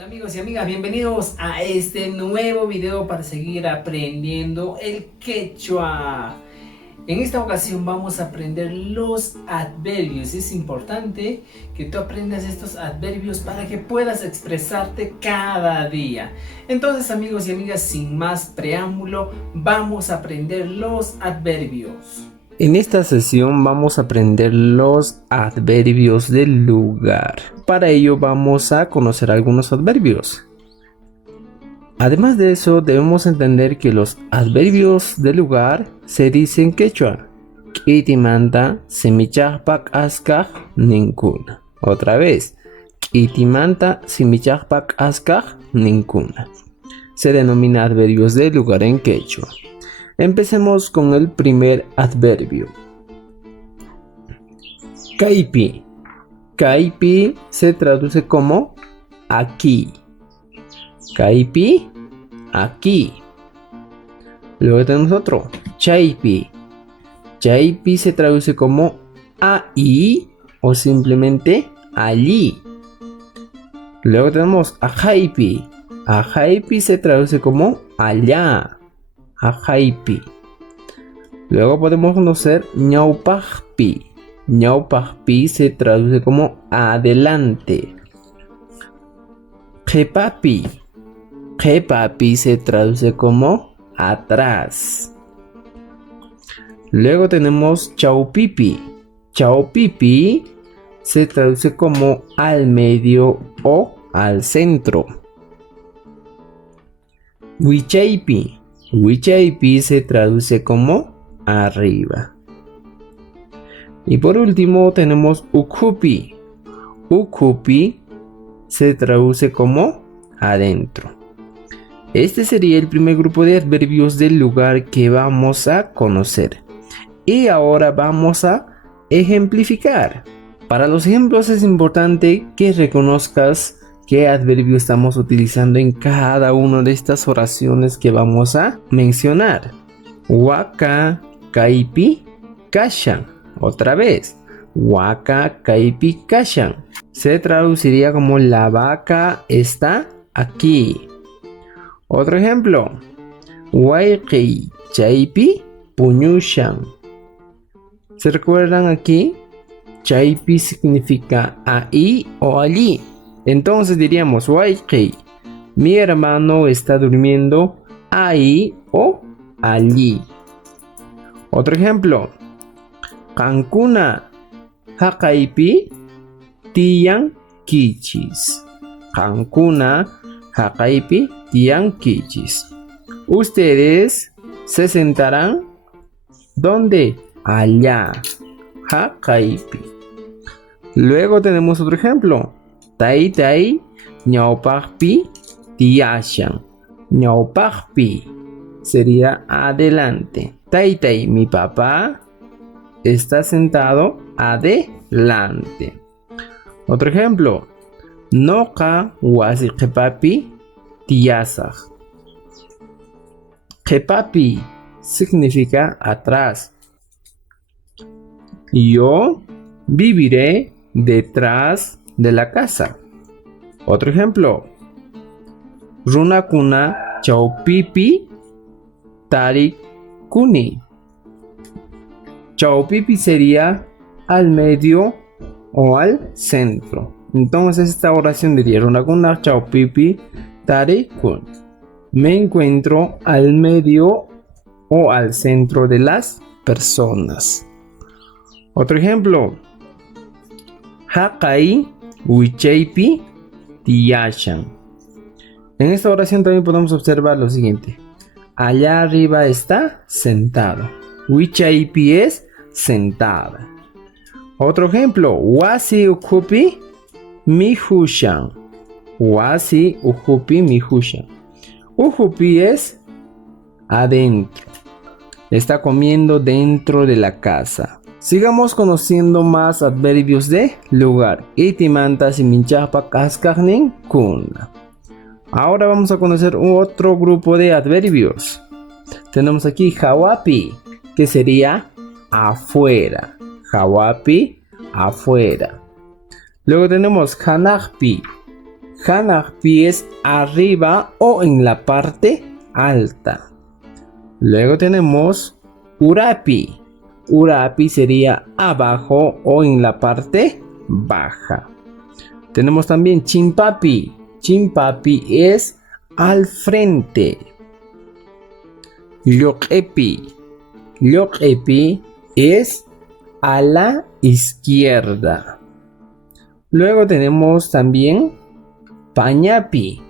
Hola amigos y amigas, bienvenidos a este nuevo video para seguir aprendiendo el quechua. En esta ocasión vamos a aprender los adverbios. Es importante que tú aprendas estos adverbios para que puedas expresarte cada día. Entonces amigos y amigas, sin más preámbulo, vamos a aprender los adverbios. En esta sesión vamos a aprender los adverbios del lugar. Para ello vamos a conocer algunos adverbios. Además de eso, debemos entender que los adverbios del lugar se dicen en quechua. K'itimanta simichaqpak askaq ninkuna. Otra vez. K'itimanta simichaqpak askaq ninkuna. Se denomina adverbios del lugar en quechua. Empecemos con el primer adverbio. Kaypi. Kaypi se traduce como aquí. Kaypi, aquí. Luego tenemos otro. Chaypi. Chaypi se traduce como ahí o simplemente allí. Luego tenemos ajaypi. Ajaypi se traduce como allá. Ajaypi. Luego podemos conocer ñawpaqpi. Ñawpaqpi se traduce como adelante. Qhipapi. Qhipapi se traduce como atrás. Luego tenemos chawpipi. Chawpipi se traduce como al medio o al centro. Wichaypi. Wichaypi se traduce como arriba. Y por último tenemos ukhupi. Ukhupi se traduce como adentro. Este sería el primer grupo de adverbios del lugar que vamos a conocer. Y ahora vamos a ejemplificar. Para los ejemplos es importante que reconozcas qué adverbio estamos utilizando en cada una de estas oraciones que vamos a mencionar. Waka, kaypi, kashan. Otra vez. Waka, kaypi, kashan. Se traduciría como la vaca está aquí. Otro ejemplo. Wayqi, chaypi, puñushan. ¿Se recuerdan aquí? Chaypi significa ahí o allí. Entonces diríamos, Wayqi, mi hermano está durmiendo ahí o allí. Otro ejemplo. Qankuna haqaypi tiyankichis. Qankuna haqaypi tiyankichis. Ustedes se sentarán ¿dónde? Allá. Haqaypi. Luego tenemos otro ejemplo. Taytay ñawpaqpi tiyashan. Ñawpaqpi sería adelante. Taytay, mi papá está sentado adelante. Otro ejemplo. Noqa wasi qhipapi tiyasaq. Qhipapi significa atrás. Yo viviré detrás de la casa. Otro ejemplo. Runakuna chawpipi tarikuni. Chawpipi sería al medio o al centro. Entonces esta oración diría Runakuna chawpipi tarikun. Me encuentro al medio o al centro de las personas. Otro ejemplo. Haqay wichaypi tiyashan. En esta oración también podemos observar lo siguiente. Allá arriba está sentado. Wichaypi es sentada. Otro ejemplo. Wasi ukhupi mihushan. Wasi ukhupi mihushan. Ukhupi es adentro. Está comiendo dentro de la casa. Sigamos conociendo más adverbios de lugar. K'itimanta simichaqpak askaq ninkuna. Ahora vamos a conocer otro grupo de adverbios. Tenemos aquí hawapi, que sería afuera. Hawapi, afuera. Luego tenemos hanaqpi. Hanakpi es arriba o en la parte alta. Luego tenemos Urapi. Urapi sería abajo o en la parte baja. Tenemos también Chimpapi. Chimpapi es al frente. Yokepi. Yokepi es a la izquierda. Luego tenemos también Pañapi.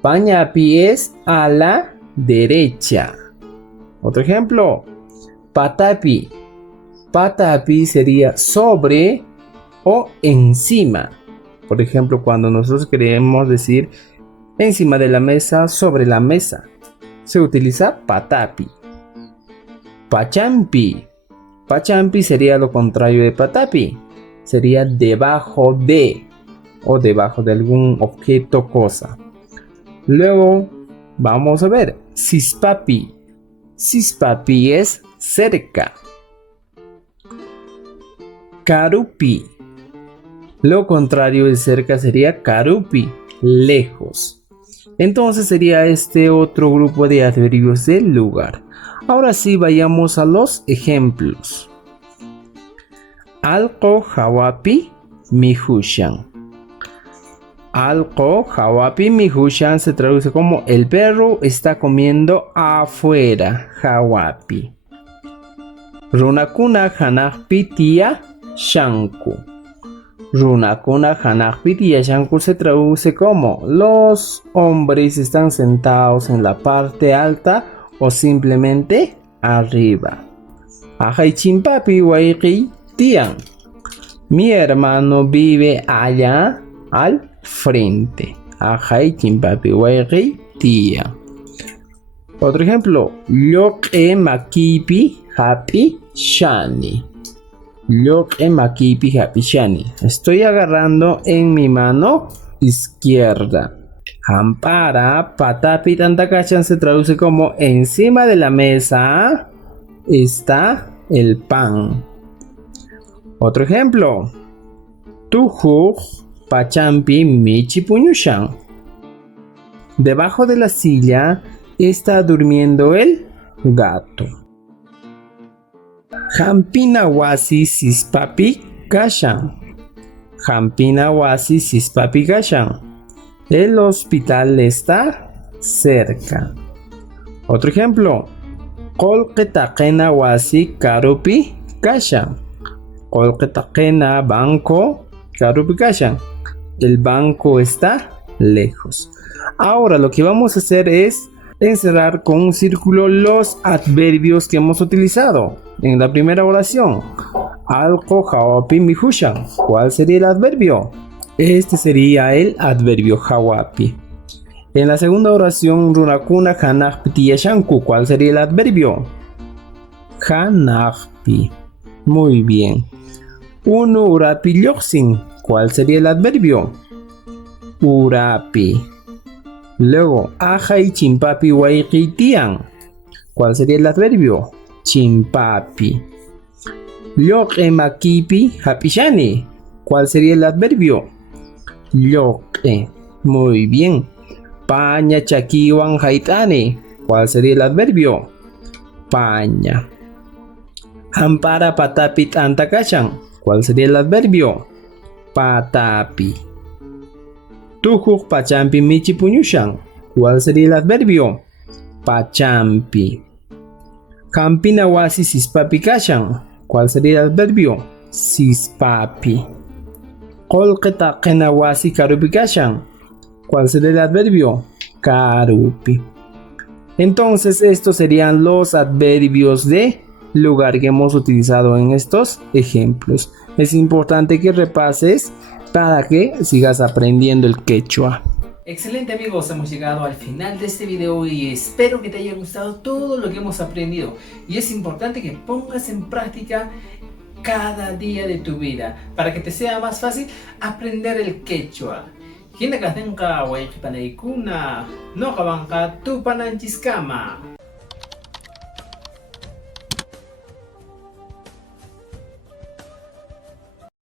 Pañapi es a la derecha. Otro ejemplo, Patapi. Patapi sería sobre o encima. Por ejemplo, cuando nosotros queremos decir encima de la mesa, sobre la mesa, se utiliza patapi. Pachampi. Pachampi sería lo contrario de patapi. Sería debajo de o debajo de algún objeto, cosa. Luego vamos a ver Sispapi. Sispapi es cerca. Karupi. Lo contrario de cerca sería Karupi, lejos. Entonces sería este otro grupo de adverbios del lugar. Ahora sí, vayamos a los ejemplos. Alko hawapi mihushan. Alko hawapi mihushan se traduce como el perro está comiendo afuera. Hawapi. Runakuna hanakpi tia shanku. Runakuna hanakpi tia shanku se traduce como los hombres están sentados en la parte alta o simplemente arriba. Ajay chimpapi waiki tian. Mi hermano vive allá al frente. Ajay chimpapi waiki tian. Otro ejemplo, Yoke makipi happy shani. Yoke makipi happy shani. Estoy agarrando en mi mano izquierda. Hampara patapi tantakachan se traduce como encima de la mesa está el pan. Otro ejemplo, Tuhuk pachampi michi puñushan. Debajo de la silla está durmiendo el gato. Hampina wasi sispapi kashan. Hampina wasi sispapi kashan. El hospital está cerca. Otro ejemplo, Kolketakena wasi karupi kashan. Kolketakena banco karupi kashan. El banco está lejos. Ahora lo que vamos a hacer es encerrar con un círculo los adverbios que hemos utilizado. En la primera oración, Alko hawapi mihushan. ¿Cuál sería el adverbio? Este sería el adverbio hawapi. En la segunda oración, Runakuna hanakpi tiyashanku. ¿Cuál sería el adverbio? Hanakpi. Muy bien. Unu urapi lyoxin. ¿Cuál sería el adverbio? Urapi. Luego, ajay chimpapi waiki tian. ¿Cuál sería el adverbio? Chimpapi. Yoke makipi hapishani. ¿Cuál sería el adverbio? Yoke. Muy bien. Paña chakiwan haitani. ¿Cuál sería el adverbio? Paña. Ampara patapi tantakachan. ¿Cuál sería el adverbio? Patapi. Tuhuk pachampi michi puñushan. ¿Cuál sería el adverbio? Pachampi. Campina wasi sispapi kashan. ¿Cuál sería el adverbio? Sispapi. Kolketakena wasi karupi kashan. ¿Cuál sería el adverbio? Karupi. Entonces estos serían los adverbios de lugar que hemos utilizado en estos ejemplos. Es importante que repases para que sigas aprendiendo el quechua. Excelente amigos, hemos llegado al final de este video y espero que te haya gustado todo lo que hemos aprendido. Y es importante que pongas en práctica cada día de tu vida para que te sea más fácil aprender el quechua. Hinakatenka waikipanaikuna no kabanka tu pananchiscama.